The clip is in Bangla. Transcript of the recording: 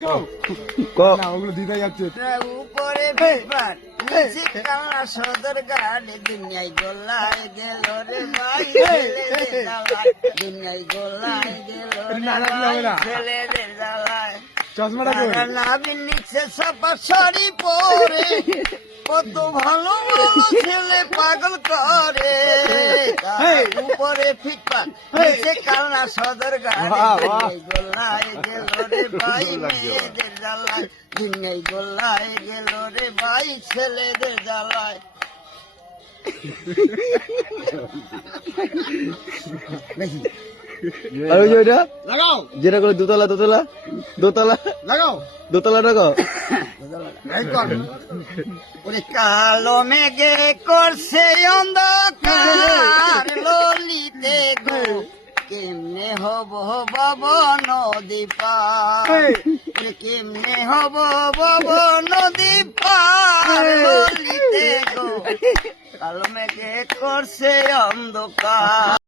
ওগুলো দিতে যাচ্ছে উপরে সদর গাড়ি দুনিয়ায় গোল্লায় গেল রে ভাই দুনিয়ায় গোল্লায় গেল ছেলেদের জ্বালায় চশমাটা নাবিন নিচ্ছে সাপা শাড়ি পরে কত ভালো ভালো ছেলে পাগল করে উপরে ফিটপাট নিচে কালনা সদর গাড়ি গোল্লায় গেল রে ভাই মেয়েদের জ্বালায় দুনিয়ায় গোল্লায় গেল রে ভাই ছেলেদের জ্বালায় আর ওই যে ওইটা লাগাও যেটা করে দোতলা দোতলা দোতলা লাগাও দোতলা লাগাও ওরে কালো মেঘে করছে অন্ধকার ললিতে গো কেমনে হব বাব নদী পার কেমনে হব বাব নদী পার ললিতে গো কালো মেঘে করছে অন্ধকার।